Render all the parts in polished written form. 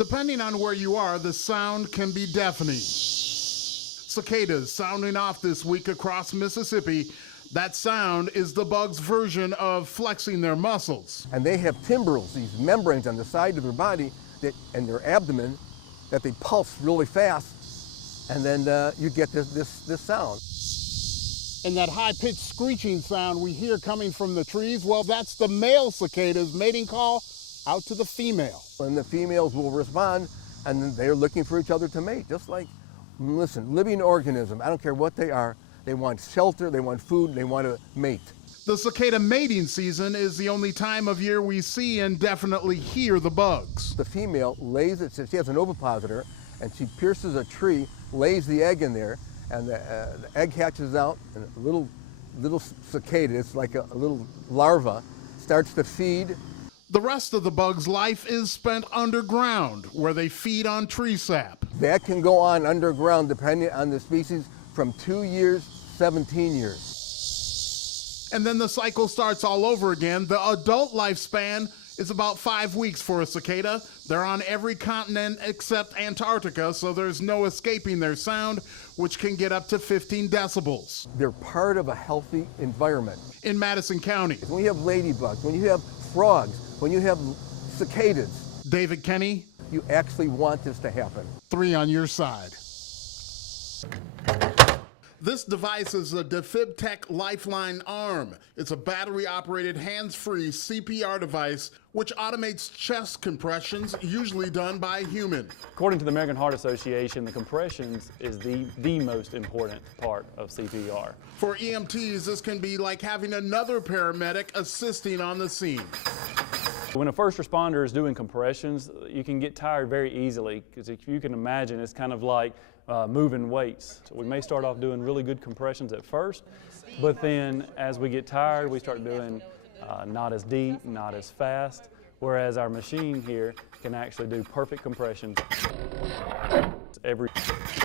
Depending on where you are, the sound can be deafening. Cicadas sounding off this week across Mississippi. That sound is the bug's version of flexing their muscles. And they have timbrels, these membranes on the side of their body and their abdomen that they pulse really fast, and then you get this sound. And that high-pitched screeching sound we hear coming from the trees, well, that's the male cicada's mating call out to the female. And the females will respond, and then they're looking for each other to mate. Just like, listen, living organism, I don't care what they are, they want shelter, they want food, they want to mate. The cicada mating season is the only time of year we see and definitely hear the bugs. The female lays it, she has an ovipositor, and she pierces a tree, lays the egg in there, and the egg hatches out, and a little cicada, it's like a little larva, starts to feed. The rest of the bug's life is spent underground, where they feed on tree sap. That can go on underground, depending on the species, from 2 years, 17 years. And then the cycle starts all over again. The adult lifespan is about 5 weeks for a cicada. They're on every continent except Antarctica, so there's no escaping their sound, which can get up to 15 decibels. They're part of a healthy environment. In Madison County. When you have ladybugs, when you have frogs, when you have cicadas. David Kenny. You actually want this to happen. 3 on your side. This device is a DefibTech Lifeline arm. It's a battery-operated, hands-free CPR device which automates chest compressions, usually done by a human. According to the American Heart Association, the compressions is the most important part of CPR. For EMTs, this can be like having another paramedic assisting on the scene. When a first responder is doing compressions, you can get tired very easily, because if you can imagine, it's kind of like moving weights. So we may start off doing really good compressions at first, but then as we get tired, we start doing not as deep, not as fast, whereas our machine here can actually do perfect compressions every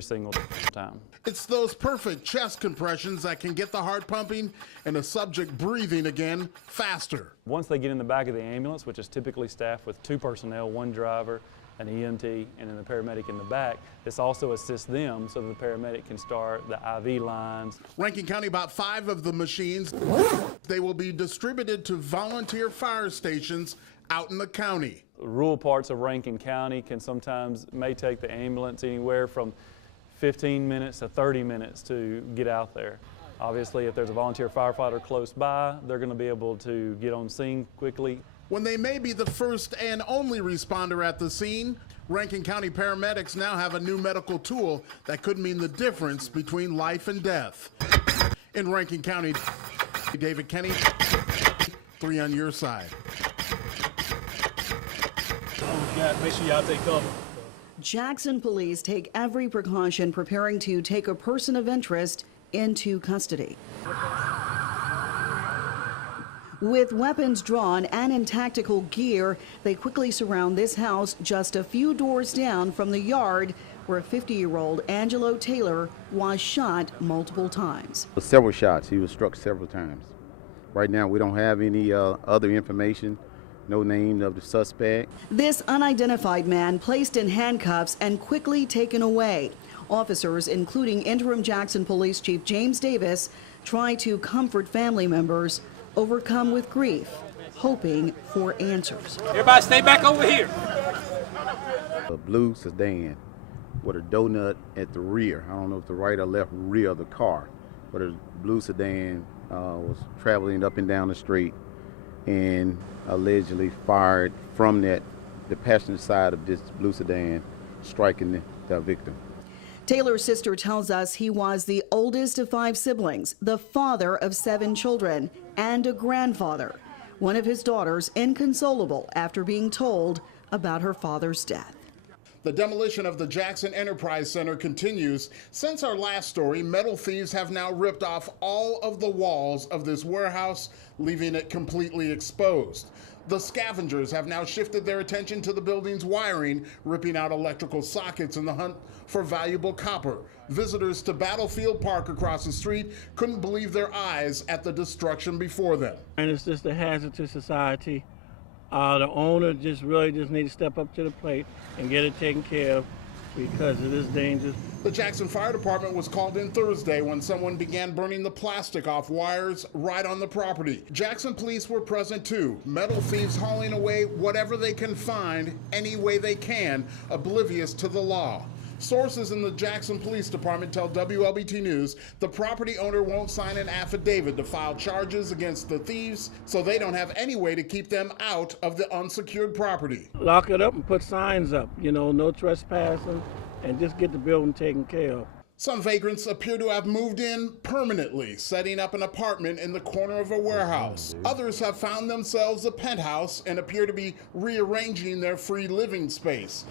single time. It's those perfect chest compressions that can get the heart pumping and the subject breathing again faster. Once they get in the back of the ambulance, which is typically staffed with 2 personnel, 1 driver, an EMT, and then the paramedic in the back, this also assists them so that the paramedic can start the IV lines. Rankin County, about 5 of the machines, they will be distributed to volunteer fire stations out in the county. Rural parts of Rankin County may take the ambulance anywhere from 15 minutes to 30 minutes to get out there. Obviously, if there's a volunteer firefighter close by, they're going to be able to get on scene quickly. When they may be the first and only responder at the scene, Rankin County paramedics now have a new medical tool that could mean the difference between life and death. In Rankin County, David Kenny, 3 on your side. Make sure y'all take cover. Jackson police take every precaution preparing to take a person of interest into custody. With weapons drawn and in tactical gear, they quickly surround this house just a few doors down from the yard where 50-year-old Angelo Taylor was shot multiple times. Several shots. He was struck several times. Right now, we don't have any other information. No name of the suspect. This unidentified man placed in handcuffs and quickly taken away. Officers, including Interim Jackson Police Chief James Davis, try to comfort family members overcome with grief, hoping for answers. Everybody stay back over here. A blue sedan with a donut at the rear. I don't know if the right or left rear of the car, but a blue sedan was traveling up and down the street and allegedly fired from the passenger side of this blue sedan, striking the victim. Taylor's sister tells us he was the oldest of 5 siblings, the father of 7 children, and a grandfather. One of his daughters inconsolable after being told about her father's death. The demolition of the Jackson Enterprise Center continues. Since our last story, metal thieves have now ripped off all of the walls of this warehouse, leaving it completely exposed. The scavengers have now shifted their attention to the building's wiring, ripping out electrical sockets in the hunt for valuable copper. Visitors to Battlefield Park across the street couldn't believe their eyes at the destruction before them. And it's just a hazard to society. The owner really needs to step up to the plate and get it taken care of because it is dangerous. The Jackson Fire Department was called in Thursday when someone began burning the plastic off wires right on the property. Jackson police were present too. Metal thieves hauling away whatever they can find, any way they can, oblivious to the law. Sources in the Jackson Police Department tell WLBT News the property owner won't sign an affidavit to file charges against the thieves, so they don't have any way to keep them out of the unsecured property. Lock it up and put signs up, no trespassing, and just get the building taken care of. Some vagrants appear to have moved in permanently, setting up an apartment in the corner of a warehouse. Others have found themselves a penthouse and appear to be rearranging their free living space.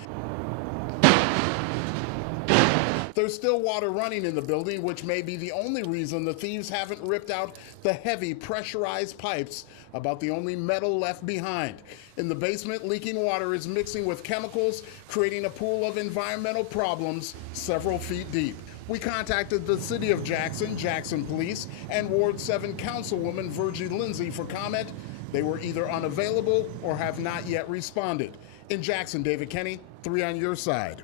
There's still water running in the building, which may be the only reason the thieves haven't ripped out the heavy pressurized pipes, about the only metal left behind. In the basement, leaking water is mixing with chemicals, creating a pool of environmental problems several feet deep. We contacted the City of Jackson, Jackson Police, and Ward 7 Councilwoman Virgie Lindsay for comment. They were either unavailable or have not yet responded. In Jackson, David Kenny, 3 on your side.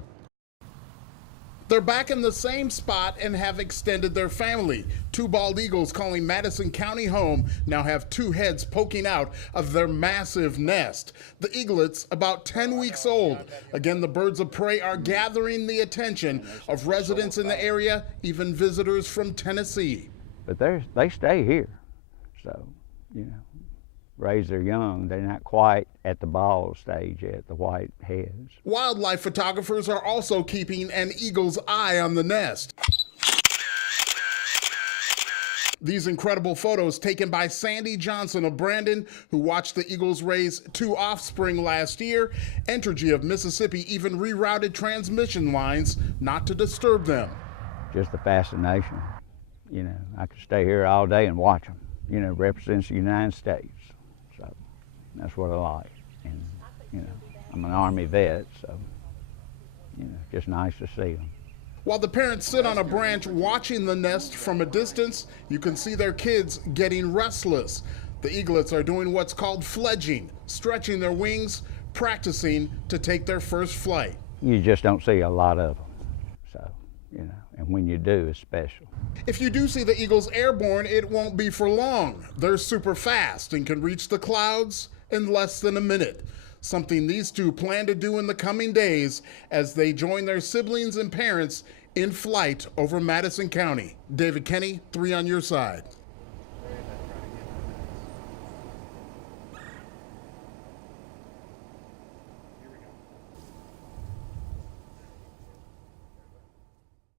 They're back in the same spot and have extended their family. 2 bald eagles calling Madison County home now have 2 heads poking out of their massive nest. The eaglets, about 10 weeks old. Again, the birds of prey are gathering the attention of residents in the area, even visitors from Tennessee. But they stay here, so, raise their young. They're not quite at the bald stage yet, the white heads. Wildlife photographers are also keeping an eagle's eye on the nest. These incredible photos taken by Sandy Johnson of Brandon, who watched the eagles raise 2 offspring last year. Entergy of Mississippi even rerouted transmission lines not to disturb them. Just the fascination. I could stay here all day and watch them. Represents the United States. So that's what I like. And, I'm an Army vet, so, just nice to see them. While the parents sit on a branch watching the nest from a distance, you can see their kids getting restless. The eaglets are doing what's called fledging, stretching their wings, practicing to take their first flight. You just don't see a lot of them, so, and when you do, it's special. If you do see the eagles airborne, it won't be for long. They're super fast and can reach the clouds in less than a minute. Something these 2 plan to do in the coming days as they join their siblings and parents in flight over Madison County. David Kenny, 3 on your side.